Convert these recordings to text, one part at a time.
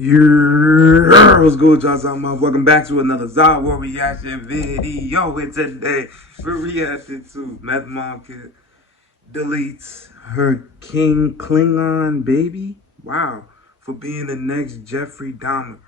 Yeah, what's good, y'all? Welcome back to another zahier reaction video. And today we're reacting to Meth Mom Kid deletes her King Klingon baby. Wow, for being the next Jeffrey Dahmer.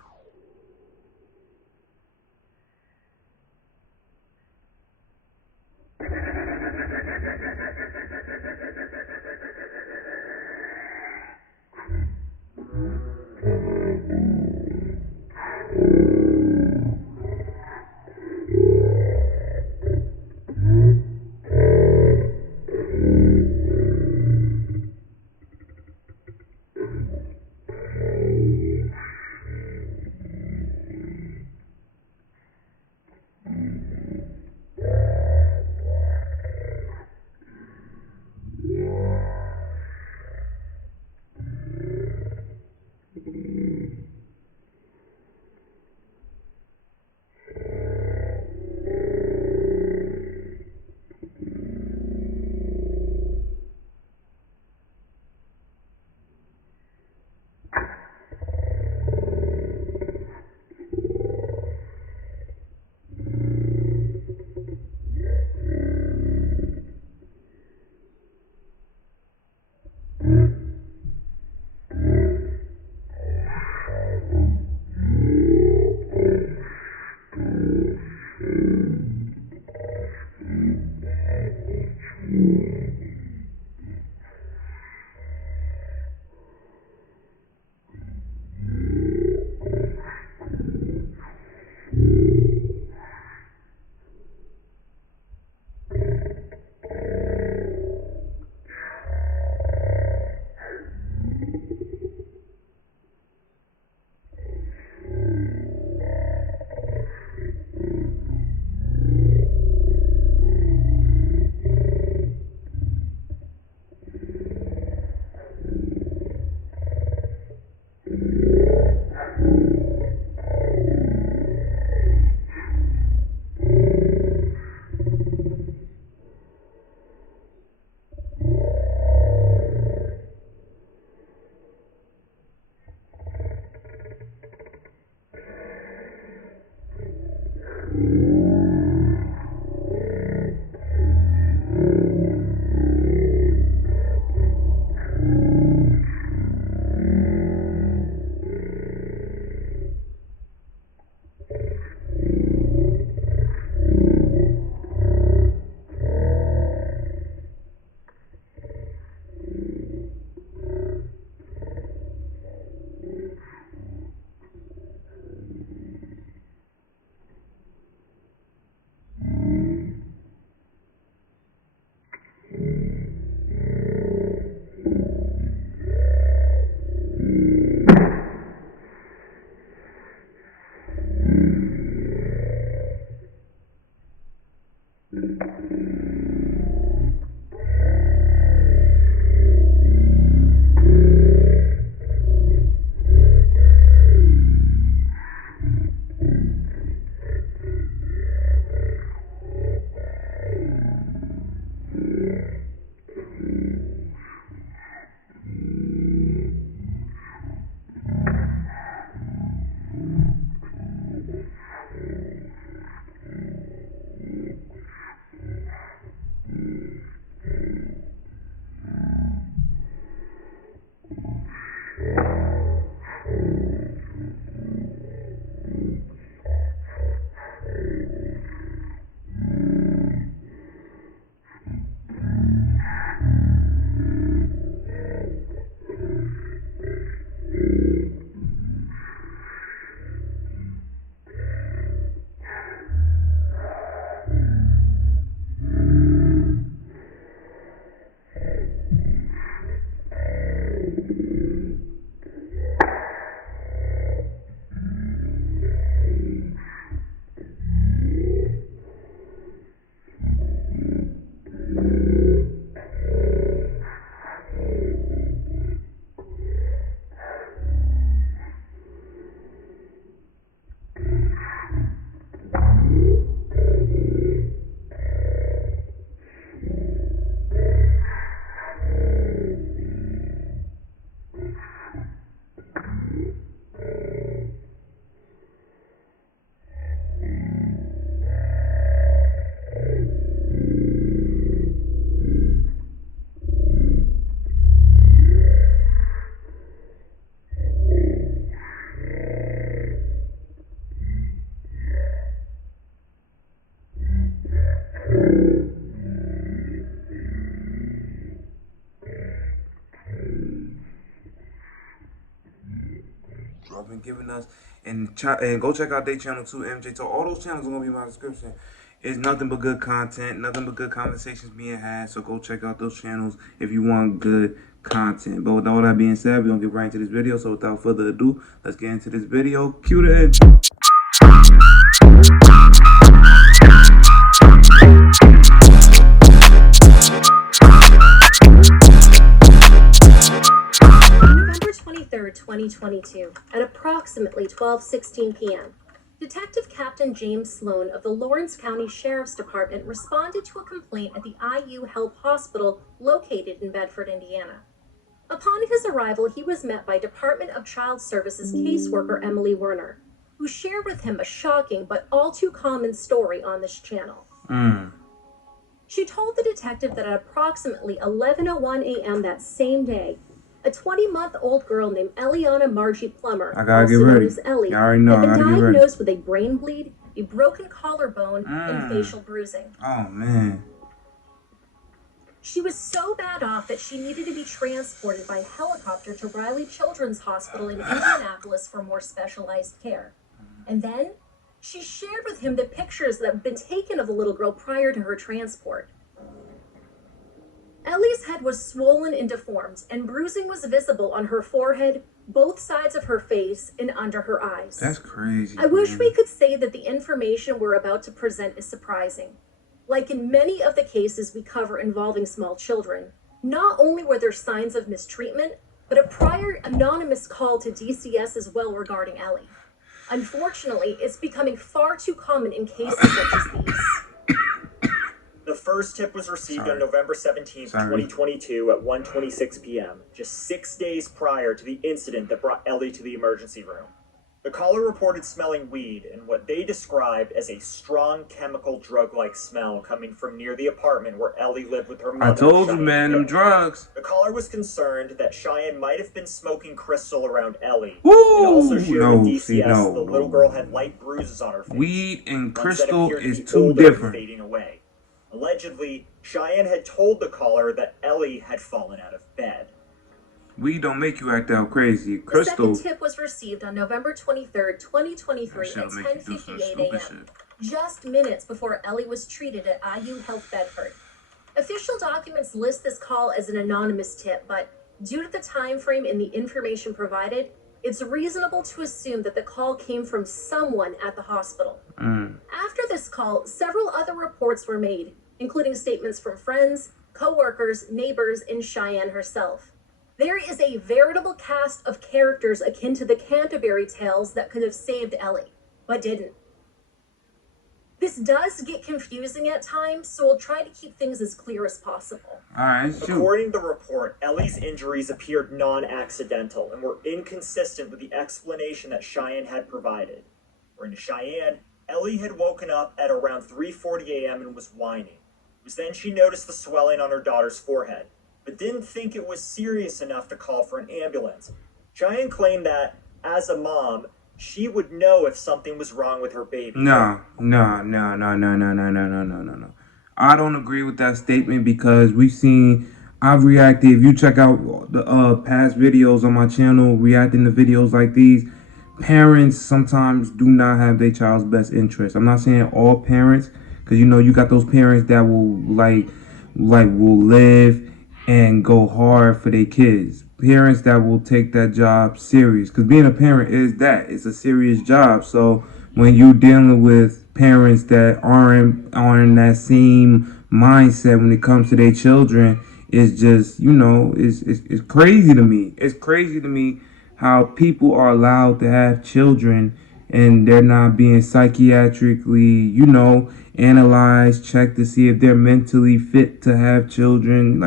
been giving us. And go check out their channel too, MJ. So all those channels are gonna be in my description. It's nothing but good content, nothing but good conversations being had. So go check out those channels if you want good content. But with all that being said, we're gonna get right into this video. So without further ado, let's get into this video. Cue the intro. November 23rd, 2022, at approximately 12:16 p.m., Detective Captain James Sloan of the Lawrence County Sheriff's Department responded to a complaint at the IU Health Hospital located in Bedford, Indiana. Upon his arrival, he was met by Department of Child Services caseworker Emily Werner, who shared with him a shocking but all too common story on this channel. She told the detective that at approximately 11:01 a.m. that same day, a 20-month-old girl named Eliana Margie Plummer, also known as Ellie, had been diagnosed with a brain bleed, a broken collarbone, and facial bruising. Oh, man. She was so bad off that she needed to be transported by helicopter to Riley Children's Hospital in Indianapolis for more specialized care. And then, she shared with him the pictures that had been taken of the little girl prior to her transport. Ellie's head was swollen and deformed, and bruising was visible on her forehead, both sides of her face, and under her eyes. That's crazy. I wish we could say that the information we're about to present is surprising. Like in many of the cases we cover involving small children, not only were there signs of mistreatment, but a prior anonymous call to DCS as well regarding Ellie. Unfortunately, it's becoming far too common in cases such as these. The first tip was received on November 17th, 2022 at 1:26 p.m., just 6 days prior to the incident that brought Ellie to the emergency room. The caller reported smelling weed and what they described as a strong chemical drug-like smell coming from near the apartment where Ellie lived with her mother. I told you, man, them drugs. The caller was concerned that Cheyenne might have been smoking crystal around Ellie. Woo! And also shared with DCS the little girl had light bruises on her face. Weed and crystal is too older different. Fading away. Allegedly, Cheyenne had told the caller that Ellie had fallen out of bed. Weed don't make you act out crazy. Crystal. The second tip was received on November 23rd, 2023 at 10:58 a.m., just minutes before Ellie was treated at IU Health Bedford. Official documents list this call as an anonymous tip, but due to the time frame and the information provided, it's reasonable to assume that the call came from someone at the hospital. After this call, several other reports were made, including statements from friends, co-workers, neighbors, and Cheyenne herself. There is a veritable cast of characters akin to the Canterbury Tales that could have saved Ellie, but didn't. This does get confusing at times, so we'll try to keep things as clear as possible. Alright, shoot. According to the report, Ellie's injuries appeared non-accidental and were inconsistent with the explanation that Cheyenne had provided. According to Cheyenne, Ellie had woken up at around 3:40 a.m. and was whining. It was then she noticed the swelling on her daughter's forehead, but didn't think it was serious enough to call for an ambulance. Cheyenne claimed that, as a mom, she would know if something was wrong with her baby. No. I don't agree with that statement because I've reacted. If you check out the past videos on my channel, reacting to videos like these, parents sometimes do not have their child's best interest. I'm not saying all parents, because you got those parents that will will live and go hard for their kids. Parents that will take that job serious, because being a parent it's a serious job. So when you're dealing with parents that aren't in that same mindset when it comes to their children, it's just it's crazy to me. It's crazy to me how people are allowed to have children and they're not being psychiatrically, analyzed, checked to see if they're mentally fit to have children.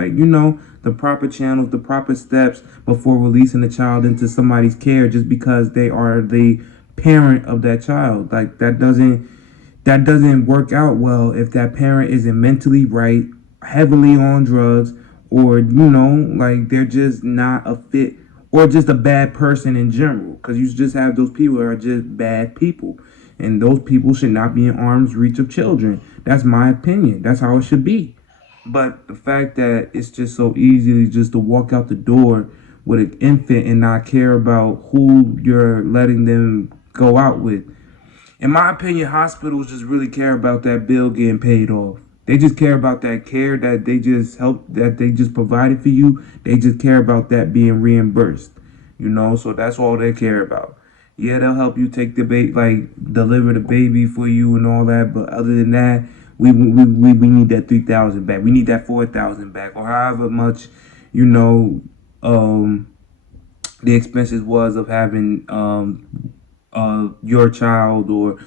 The proper channels, the proper steps before releasing the child into somebody's care just because they are the parent of that child. That doesn't work out well if that parent isn't mentally right, heavily on drugs, or they're just not a fit, or just a bad person in general, because you just have those people that are just bad people, and those people should not be in arm's reach of children. That's my opinion. That's how it should be. But the fact that it's just so easy just to walk out the door with an infant and not care about who you're letting them go out with. In my opinion, hospitals just really care about that bill getting paid off. They just care about that care that they just provided for you. They just care about that being reimbursed. So that's all they care about. Yeah, they'll help you take the baby, like deliver the baby for you and all that. But other than that, we need that 3,000 back. We need that 4,000 back, or however much, you know, the expenses was of having your child, or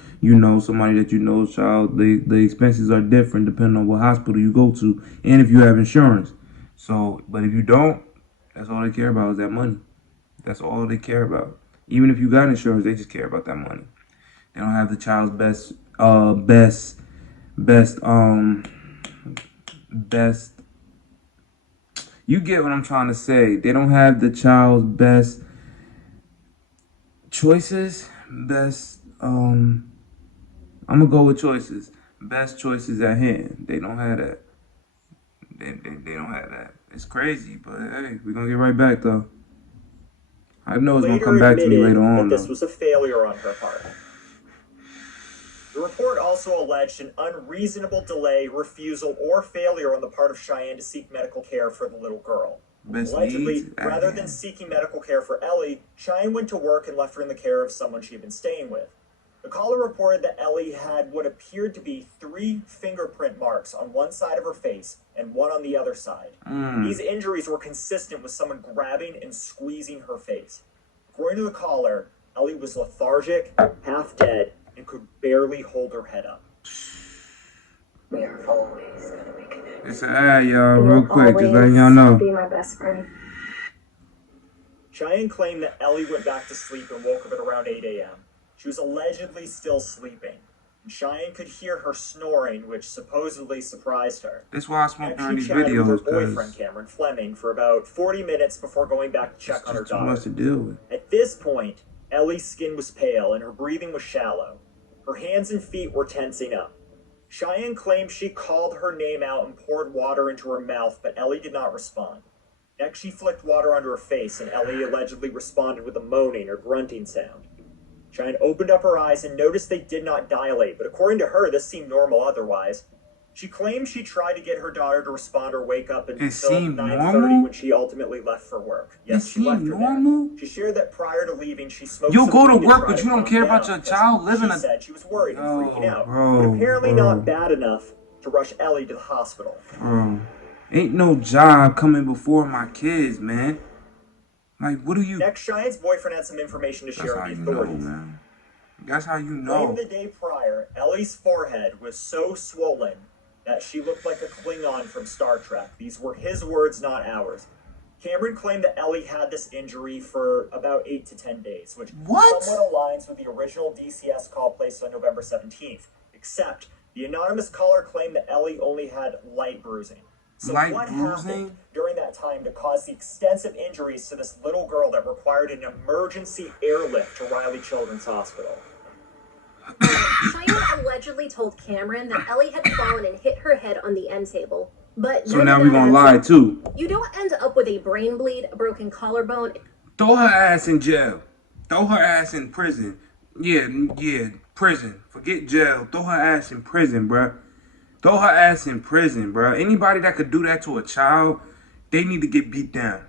somebody that child. The expenses are different depending on what hospital you go to and if you have insurance. So, but if you don't, that's all they care about is that money. That's all they care about. Even if you got insurance, they just care about that money. They don't have the child's best. You get what I'm trying to say. They don't have the child's best choices. I'm gonna go with choices. Best choices at hand. They don't have that. They don't have that. It's crazy, but hey, we're gonna get right back though. I know it's gonna come back to me later on. This was a failure on her part. The report also alleged an unreasonable delay, refusal, or failure on the part of Cheyenne to seek medical care for the little girl. Allegedly, rather than seeking medical care for Ellie, Cheyenne went to work and left her in the care of someone she had been staying with. The caller reported that Ellie had what appeared to be 3 fingerprint marks on one side of her face and one on the other side. These injuries were consistent with someone grabbing and squeezing her face. According to the caller, Ellie was lethargic, half dead, and could barely hold her head up. We are always gonna be connected. It's an ad, y'all, real quick, just letting y'all know. Be my best friend. Cheyenne claimed that Ellie went back to sleep and woke up at around 8 a.m. She was allegedly still sleeping, and Cheyenne could hear her snoring, which supposedly surprised her. That's why I smoke during these She chatted videos, with her boyfriend, Cameron Fleming, for about 40 minutes before going back to check on her daughter. Too much to deal with. At this point, Ellie's skin was pale and her breathing was shallow. Her hands and feet were tensing up. Cheyenne claimed she called her name out and poured water into her mouth, but Ellie did not respond. Next, she flicked water onto her face, and Ellie allegedly responded with a moaning or grunting sound. Cheyenne opened up her eyes and noticed they did not dilate, but according to her, this seemed normal otherwise. She claimed she tried to get her daughter to respond or wake up until 9:30 when she ultimately left for work. Yes, she left her normal? There. She shared that prior to leaving, she smoked You'll some go to weed work, try but you don't care about your child living She said she was worried and freaking out, but apparently not bad enough to rush Ellie to the hospital. Ain't no job coming before my kids, man. Like, what do you... Next, Cheyenne's boyfriend had some information to share with the authorities. Man. That's how you know. The day prior, Ellie's forehead was so swollen that she looked like a Klingon from Star Trek. These were his words, not ours. Cameron claimed that Ellie had this injury for about 8 to 10 days, which somewhat aligns with the original DCS call placed on November 17th, except the anonymous caller claimed that Ellie only had light bruising. So what happened during that time to cause the extensive injuries to this little girl that required an emergency airlift to Riley Children's Hospital? Cheyenne allegedly told Cameron that Ellie had fallen and hit her head on the end table. But so now we're gonna lie too. You don't end up with a brain bleed, a broken collarbone. Throw her ass in jail. Throw her ass in prison. Yeah, prison. Forget jail. Throw her ass in prison, bruh. Throw her ass in prison, bruh. Anybody that could do that to a child, they need to get beat down.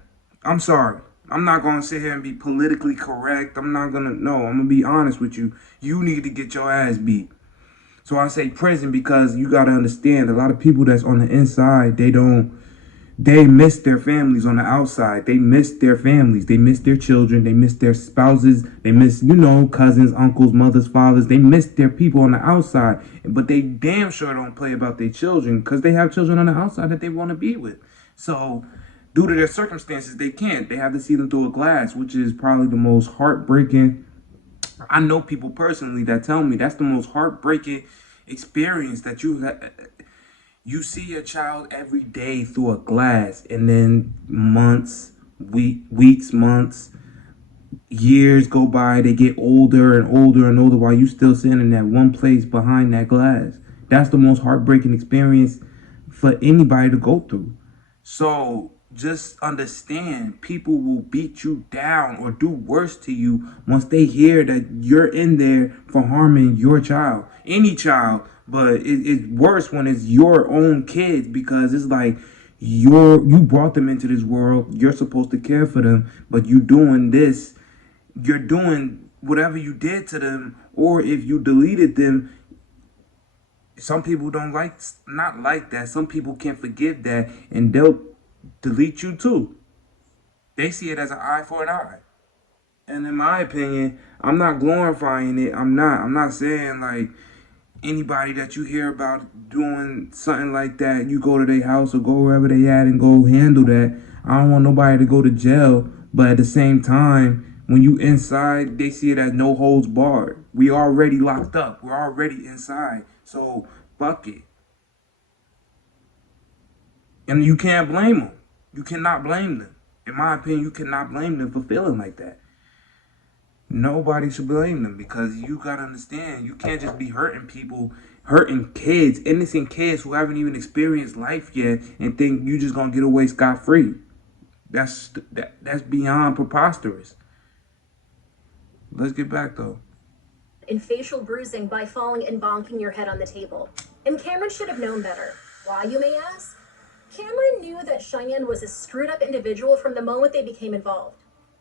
I'm sorry. I'm not going to sit here and be politically correct. I'm going to be honest with you. You need to get your ass beat. So I say prison because you got to understand a lot of people that's on the inside, they miss their families on the outside. They miss their families. They miss their children. They miss their spouses. They miss, cousins, uncles, mothers, fathers. They miss their people on the outside. But they damn sure don't play about their children because they have children on the outside that they want to be with. So due to their circumstances, they can't. They have to see them through a glass, which is probably the most heartbreaking. I know people personally that tell me that's the most heartbreaking experience that you see your child every day through a glass, and then weeks, months, years go by. They get older and older and older while you still sitting in that one place behind that glass. That's the most heartbreaking experience for anybody to go through. So just understand, people will beat you down or do worse to you once they hear that you're in there for harming your child, any child. But it's worse when it's your own kids, because it's like you brought them into this world. You're supposed to care for them, but you doing this. You're doing whatever you did to them, or if you deleted them. Some people don't not like that. Some people can't forgive that, and they'll delete you too. They see it as an eye for an eye. And in my opinion, I'm not glorifying it. I'm not saying like anybody that you hear about doing something like that, you go to their house or go wherever they at and go handle that. I don't want nobody to go to jail. But at the same time, when you inside, they see it as no holds barred. We already locked up. We're already inside. So fuck it. And you can't blame them. You cannot blame them. In my opinion, you cannot blame them for feeling like that. Nobody should blame them, because you gotta understand, you can't just be hurting people, hurting kids, innocent kids who haven't even experienced life yet, and think you just gonna get away scot-free. That's beyond preposterous. Let's get back though. In facial bruising by falling and bonking your head on the table. And Cameron should have known better. Why, you may ask? Cameron knew that Cheyenne was a screwed up individual from the moment they became involved.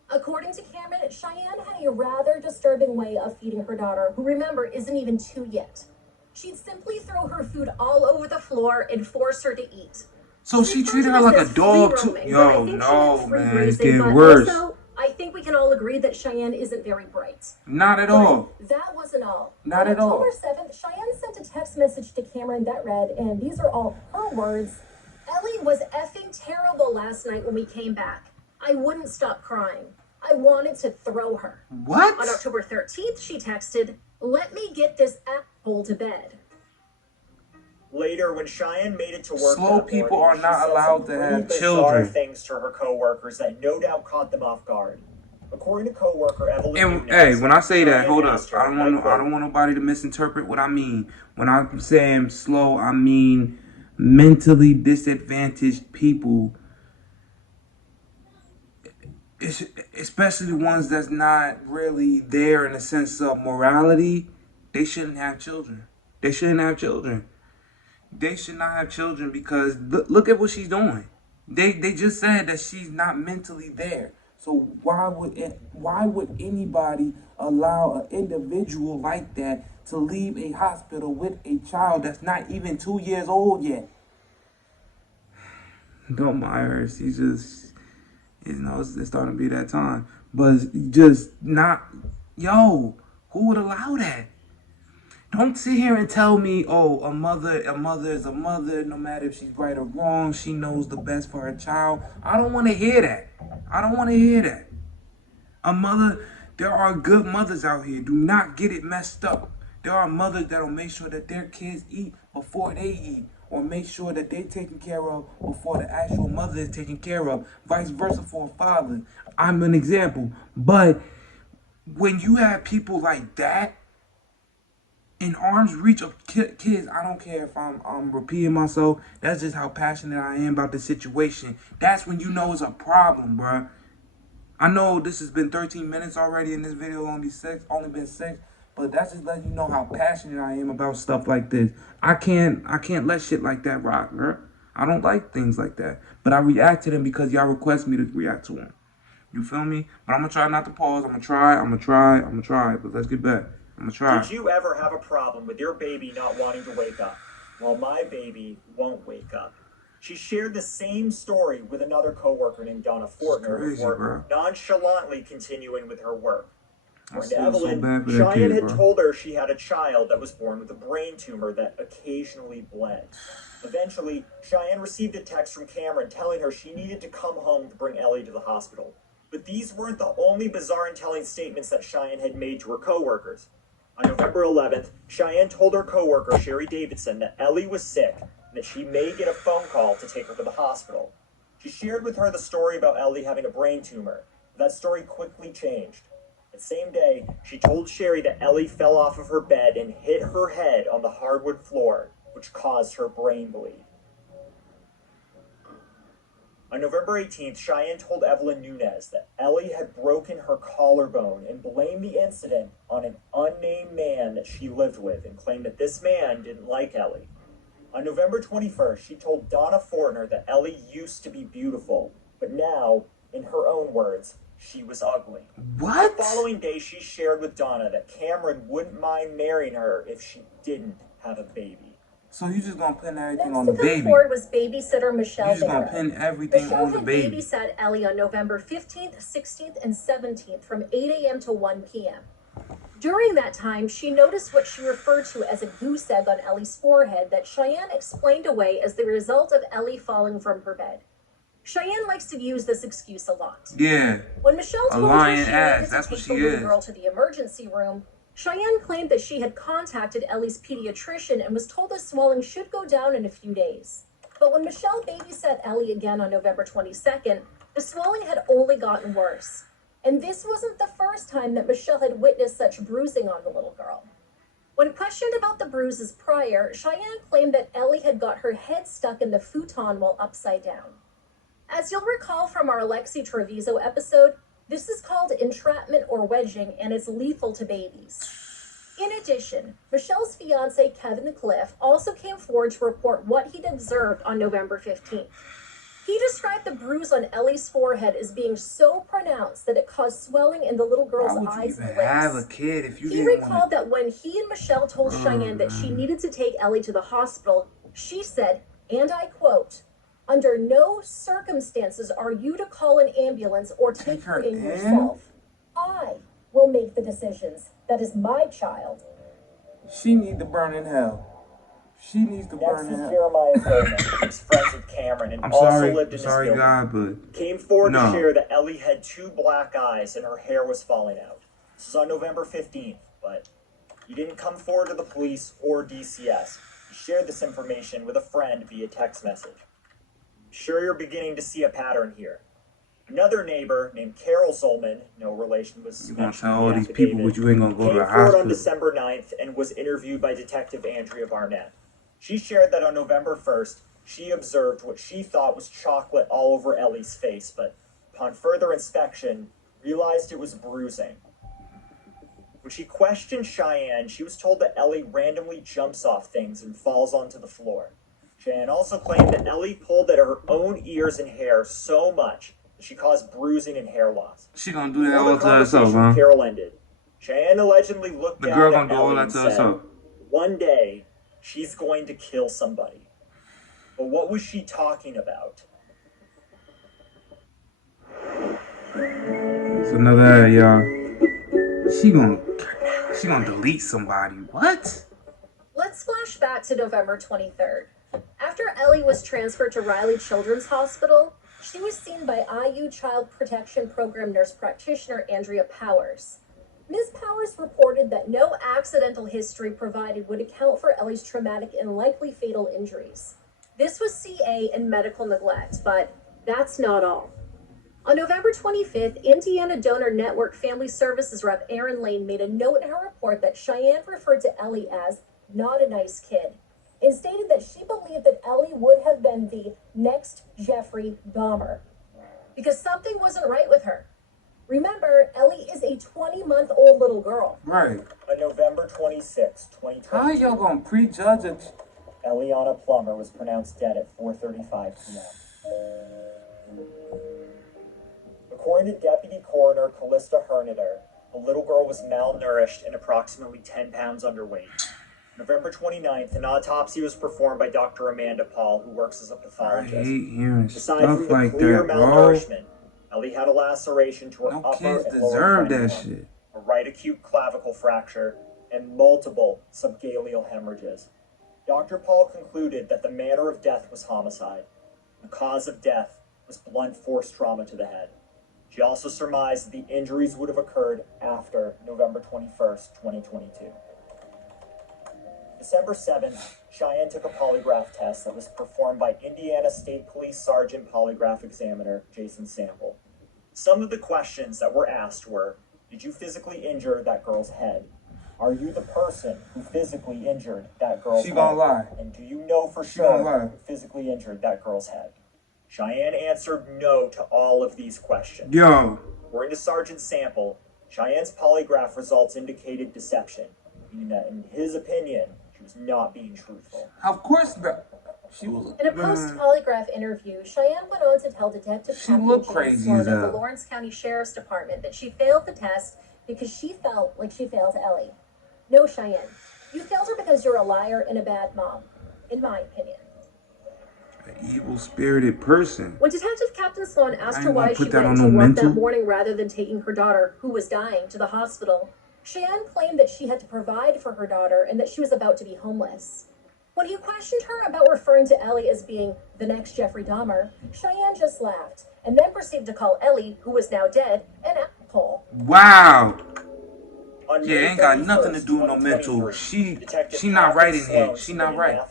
According to Cameron, Cheyenne had a rather disturbing way of feeding her daughter, who, remember, isn't even 2 yet. She'd simply throw her food all over the floor and force her to eat. So she treated her like a dog too? Yo, no, man, it's getting worse. Also, I think we can all agree that Cheyenne isn't very bright. Not at all. That wasn't all. Not at all. On October 7th, Cheyenne sent a text message to Cameron that read, and these are all her words, "Ellie was effing terrible last night when we came back. I wouldn't stop crying. I wanted to throw her." What? On October 13th, she texted, "Let me get this asshole to bed." Later, when Cheyenne made it to work, slow people are not allowed to have children. Things to her coworkers that no doubt caught them off guard. According to coworker Evelyn, and hey, when I say that, hold up, I don't want nobody to misinterpret what I mean. When I'm saying slow, I mean mentally disadvantaged people, especially the ones that's not really there in the sense of morality. They shouldn't have children. They shouldn't have children. They should not have children, because look at what she's doing. They just said that she's not mentally there. So why would anybody allow an individual like that to leave a hospital with a child that's not even 2 years old yet? Don't mind her. She's just, it's starting to be that time. But just not, who would allow that? Don't sit here and tell me, oh, a mother is a mother, no matter if she's right or wrong, she knows the best for her child. I don't want to hear that. I don't want to hear that. A mother, there are good mothers out here. Do not get it messed up. There are mothers that'll make sure that their kids eat before they eat, or make sure that they're taken care of before the actual mother is taken care of. Vice versa for a father. I'm an example. But when you have people like that in arm's reach of kids, I don't care if I'm repeating myself. That's just how passionate I am about the situation. That's when you know it's a problem, bruh. I know this has been 13 minutes already, and this video only been 6, but that's just letting you know how passionate I am about stuff like this. I can't let shit like that rock, bruh. I don't like things like that, but I react to them because y'all request me to react to them. You feel me? But I'm gonna try not to pause. I'm gonna try. But let's get back. I'm gonna try. Did you ever have a problem with your baby not wanting to wake up? Well, my baby won't wake up. She shared the same story with another coworker named Donna Fortner before nonchalantly continuing with her work. According to Evelyn, Cheyenne had told her she had a child that was born with a brain tumor that occasionally bled. Eventually, Cheyenne received a text from Cameron telling her she needed to come home to bring Ellie to the hospital. But these weren't the only bizarre and telling statements that Cheyenne had made to her coworkers. On November 11th, Cheyenne told her coworker Sherry Davidson that Ellie was sick and that she may get a phone call to take her to the hospital. She shared with her the story about Ellie having a brain tumor. That story quickly changed. That same day, she told Sherry that Ellie fell off of her bed and hit her head on the hardwood floor, which caused her brain bleed. On November 18th, Cheyenne told Evelyn Nunez that Ellie had broken her collarbone and blamed the incident on an unnamed man that she lived with and claimed that this man didn't like Ellie. On November 21st, she told Donna Fortner that Ellie used to be beautiful, but now, in her own words, she was ugly. What? The following day, she shared with Donna that Cameron wouldn't mind marrying her if she didn't have a baby. So you just gonna pin everything Next on to the come baby? forward was babysitter Michelle You just gonna Dahmer. pin everything Michelle on the had baby? babysat Ellie on November 15th, 16th, and 17th from 8 a.m. to 1 p.m. During that time, she noticed what she referred to as a goose egg on Ellie's forehead that Cheyenne explained away as the result of Ellie falling from her bed. Cheyenne likes to use this excuse a lot. Yeah. When Michelle A told her lying she ass, needed that's to what take she the little is. girl to the emergency room, Cheyenne claimed that she had contacted Ellie's pediatrician and was told the swelling should go down in a few days. But when Michelle babysat Ellie again on November 22nd, the swelling had only gotten worse. And this wasn't the first time that Michelle had witnessed such bruising on the little girl. When questioned about the bruises prior, Cheyenne claimed that Ellie had got her head stuck in the futon while upside down. As you'll recall from our Alexi Treviso episode, this is called entrapment or wedging, and it's lethal to babies. In addition, Michelle's fiance, Kevin Cliff, also came forward to report what he'd observed on November 15th. He described the bruise on Ellie's forehead as being so pronounced that it caused swelling in the little girl's Why would you eyes even and lips. have a kid if you He didn't recalled want that when he and Michelle told Cheyenne that she needed to take Ellie to the hospital, she said, and I quote, "Under no circumstances are you to call an ambulance or take her in yourself. I will make the decisions. That is my child." She need to burn in hell. She needs to Next burn in is hell. Jeremiah Bowman, who's friends with Cameron and I'm also sorry, lived in this sorry, building. God, but Came forward No. to share that Ellie had 2 black eyes and her hair was falling out. This was on November 15th, but he didn't come forward to the police or DCS. He shared this information with a friend via text message. Sure, you're beginning to see a pattern here. Another neighbor named Carol Zolman, no relation, was you gonna mentioned tell in all the these people, affidavit, but you ain't gonna go to came the forward on hospital. December 9th and was interviewed by Detective Andrea Barnett. She shared that on November 1st, she observed what she thought was chocolate all over Ellie's face, but upon further inspection, realized it was bruising. When she questioned Cheyenne, she was told that Ellie randomly jumps off things and falls onto the floor. Cheyenne also claimed that Ellie pulled at her own ears and hair so much that she caused bruising and hair loss. She gonna do that Before all the to herself, conversation huh? with Carol ended, Cheyenne allegedly looked The down girl at gonna do all Ellie that and to said, herself. "One day, she's going to kill somebody." But what was she talking about? It's another ad, y'all. She gonna delete somebody. What? Let's flash back to November 23rd. After Ellie was transferred to Riley Children's Hospital, she was seen by IU Child Protection Program nurse practitioner Andrea Powers. Ms. Powers reported that no accidental history provided would account for Ellie's traumatic and likely fatal injuries. This was CA and medical neglect, but that's not all. On November 25th, Indiana Donor Network Family Services rep Erin Lane made a note in her report that Cheyenne referred to Ellie as not a nice kid and stated that she believed that Ellie would have been the next Jeffrey Dahmer because something wasn't right with her. Remember, Ellie is a 20-month-old little girl. Right. On November 26, How 2020, y'all gonna prejudge it? Eliana Plummer was pronounced dead at 4:35 p.m. According to Deputy Coroner Callista Hernader, the little girl was malnourished and approximately 10 pounds underweight. November 29th, an autopsy was performed by Dr. Amanda Paul, who works as a I pathologist. hate hearing Aside stuff from the like clear that, bro. malnourishment, Ellie had a laceration to her No upper kids and lower deserve that frenulum, shit. a right acute clavicle fracture, and multiple subgaleal hemorrhages. Dr. Paul concluded that the manner of death was homicide. The cause of death was blunt force trauma to the head. She also surmised that the injuries would have occurred after November 21st, 2022. December 7th, Cheyenne took a polygraph test that was performed by Indiana State Police Sergeant Polygraph Examiner Jason Sample. Some of the questions that were asked were, did you physically injure that girl's head? Are you the person who physically injured that girl's She head? gonna lie. And do you know for She gonna sure lie. who physically injured that girl's head? Cheyenne answered no to all of these questions. Yo. According to Sergeant Sample, Cheyenne's polygraph results indicated deception, meaning that in his opinion, she was not being truthful. Of course not. She was. In a post-polygraph interview, Cheyenne went on to tell Detective Captain James Sloan of the Lawrence County Sheriff's Department that she failed the test because she felt like she failed Ellie. No, Cheyenne. You failed her because you're a liar and a bad mom, in my opinion. An evil-spirited person. When Detective Captain Sloan asked her why she went to into work that morning rather than taking her daughter, who was dying, to the hospital, Cheyenne claimed that she had to provide for her daughter and that she was about to be homeless. When he questioned her about referring to Ellie as being the next Jeffrey Dahmer, Cheyenne just laughed and then proceeded to call Ellie, who was now dead, an asshole. Wow. Yeah, ain't got nothing to do with no mental. She not right in here. She not right.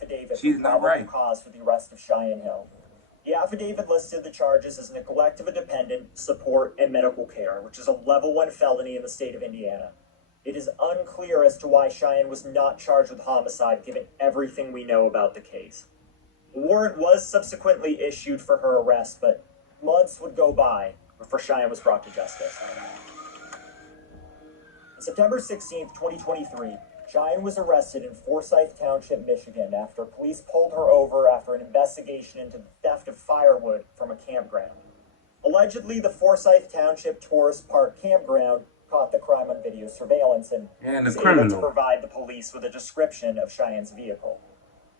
She's not right. Cause for the arrest of Cheyenne Hill. The affidavit listed the charges as neglect of a dependent, support, and medical care, which is a level 1 felony in the state of Indiana. It is unclear as to why Cheyenne was not charged with homicide, given everything we know about the case. A warrant was subsequently issued for her arrest, but months would go by before Cheyenne was brought to justice. On September 16, 2023, Cheyenne was arrested in Forsyth Township, Michigan, after police pulled her over after an investigation into the theft of firewood from a campground. Allegedly, the Forsyth Township Tourist Park campground caught the crime on video surveillance and was able to provide the police with a description of Cheyenne's vehicle.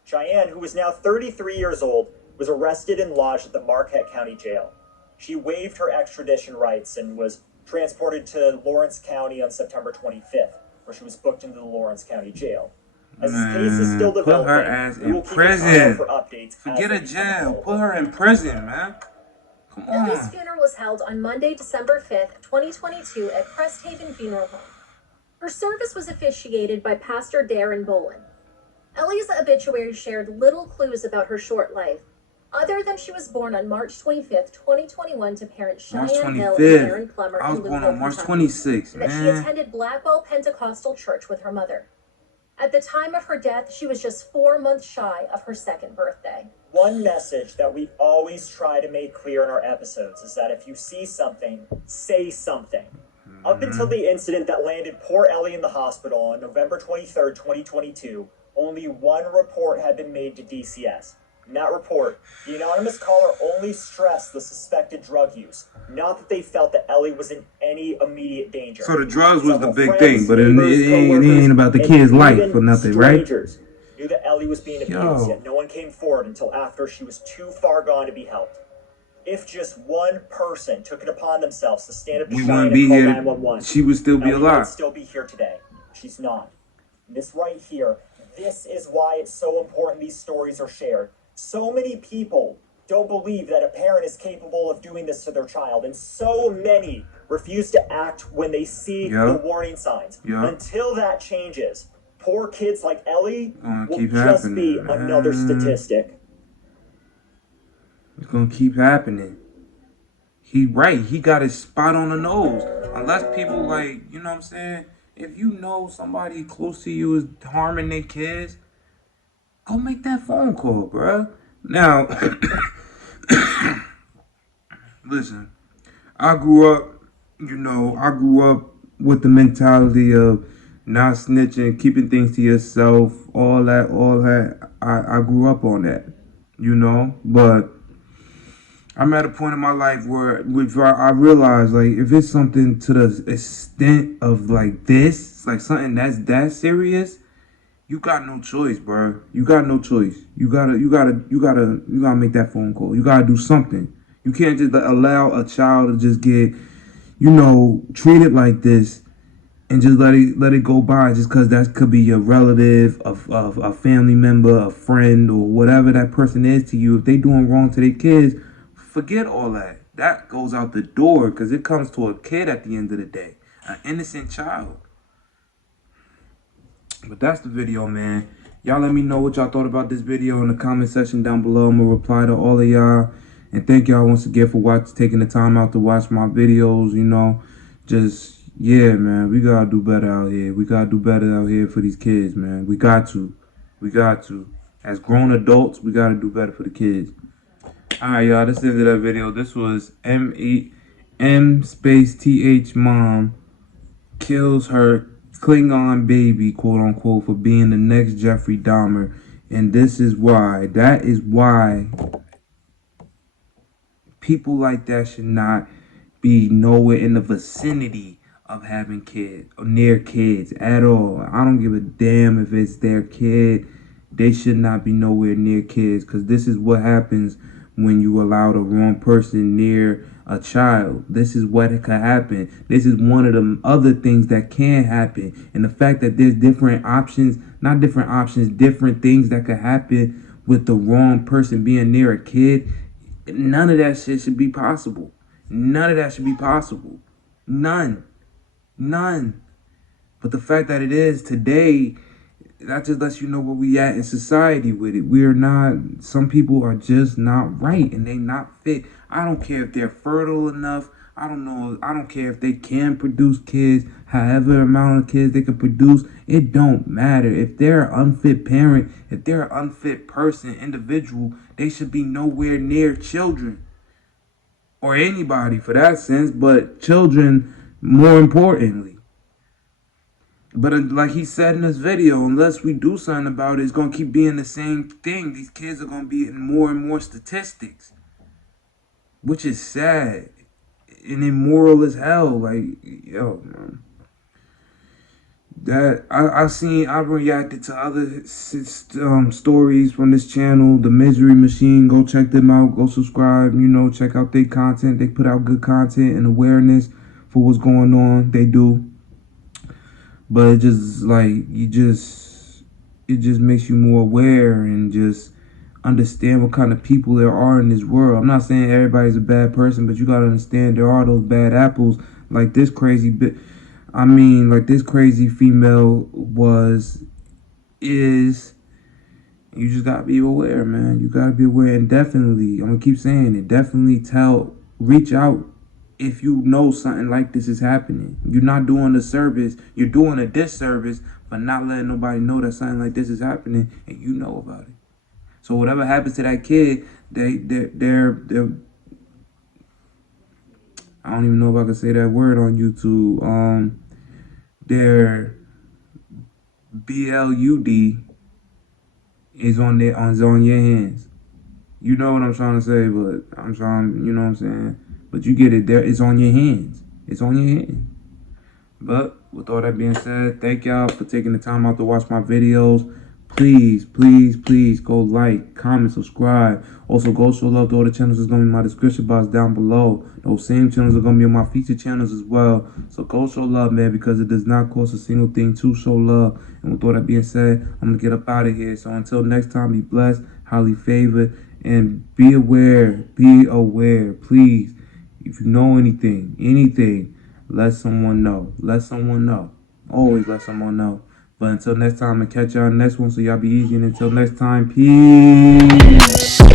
Cheyenne, who is now 33 years old, was arrested and lodged at the Marquette County Jail. She waived her extradition rights and was transported to Lawrence County on September 25th, where she was booked into the Lawrence County Jail. As this case is still developing, put her ass in prison. For updates. Forget a jail. Put her in prison, man. Come on. Ellie's funeral was held on Monday, December 5th, 2022 at Cresthaven Funeral Home. Her service was officiated by Pastor Darren Bolin. Ellie's obituary shared little clues about her short life, other than she was born on March 25th, 2021 to parents Cheyenne Hill and Aaron Plummer I was in born Louisville, on March Kentucky, 26th, and that she attended Blackwell Pentecostal Church with her mother. At the time of her death, she was just 4 months shy of her second birthday. One message that we always try to make clear in our episodes is that if you see something, say something. Up until the incident that landed poor Ellie in the hospital on November 23rd, 2022, only one report had been made to DCS. In that report, the anonymous caller only stressed the suspected drug use, not that they felt that Ellie was in any immediate danger. So the drugs was the big thing, but it ain't about the kid's life or nothing, right? Strangers knew that Ellie was being abused, yet no one came forward until after she was too far gone to be helped. If just one person took it upon themselves to stand up to Cheyenne and call 911, she would still be alive. Ellie would still be here today. She's not. And this right here, this is why it's so important these stories are shared. So many people don't believe that a parent is capable of doing this to their child, and so many refuse to act when they see the warning signs. Until that changes, poor kids like Ellie will just be another statistic. It's gonna keep happening. He got his spot on the nose. Unless people like, you know what I'm saying? If you know somebody close to you is harming their kids, go make that phone call, bruh. Now, listen, I grew up with the mentality of not snitching, keeping things to yourself, all that. I grew up on that, but I'm at a point in my life where I realize, like, if it's something to the extent of like this, like something that's that serious, you got no choice, bro. You got no choice. You gotta make that phone call. You gotta do something. You can't just allow a child to just get, treated like this and just let it go by just because that could be your relative, a family member, a friend, or whatever that person is to you. If they doing wrong to their kids, forget all that. That goes out the door because it comes to a kid at the end of the day, an innocent child. But that's the video, man. Y'all let me know what y'all thought about this video in the comment section down below. I'm going to reply to all of y'all. And thank y'all once again for taking the time out to watch my videos, yeah, man. We got to do better out here. We got to do better out here for these kids, man. We got to. As grown adults, we got to do better for the kids. Alright, y'all, this is the end of that video. This was M space TH mom kills her Klingon baby, quote unquote, for being the next Jeffrey Dahmer. And this is why. That is why people like that should not be nowhere in the vicinity of having kids or near kids at all. I don't give a damn if it's their kid. They should not be nowhere near kids, because this is what happens when you allow the wrong person near a child. This is what could happen. This is one of the other things that can happen. And the fact that there's different options, not different options, different things that could happen with the wrong person being near a kid, none of that shit should be possible. None of that should be possible. None. None. But the fact that it is today, that just lets you know where we at in society with it. We're not, some people are just not right and they not fit. I don't care if they're fertile enough. I don't care if they can produce kids, however amount of kids they can produce. It don't matter. If they're an unfit parent, if they're an unfit person, individual, they should be nowhere near children. Or anybody for that sense, but children more importantly. But like he said in this video, unless we do something about it, it's going to keep being the same thing. These kids are going to be in more and more statistics, which is sad and immoral as hell. Like, yo, man. That I've reacted to other stories from this channel, The Misery Machine. Go check them out. Go subscribe. You know, check out their content. They put out good content and awareness for what's going on. They do. But it just like it just makes you more aware and just understand what kind of people there are in this world. I'm not saying everybody's a bad person, but you gotta understand there are those bad apples, like this crazy like this crazy female is. You just gotta be aware, man. You gotta be aware, and definitely, I'm gonna keep saying it, definitely reach out if you know something like this is happening. You're not doing a service, you're doing a disservice by not letting nobody know that something like this is happening and you know about it. So whatever happens to that kid, they're I don't even know if I can say that word on YouTube. Their BLUD is on your hands. You know what I'm trying to say, but I'm trying, you know what I'm saying? But you get it there, it's on your hands. It's on your hands. But with all that being said, thank y'all for taking the time out to watch my videos. Please, please, please go like, comment, subscribe. Also, go show love to all the channels that's going to be in my description box down below. Those same channels are going to be on my featured channels as well. So go show love, man, because it does not cost a single thing to show love. And with all that being said, I'm going to get up out of here. So until next time, be blessed, highly favored, and be aware, please. If you know anything, let someone know. Let someone know. Always let someone know. But until next time, I'm going to catch y'all on the next one, so y'all be easy. And until next time, peace.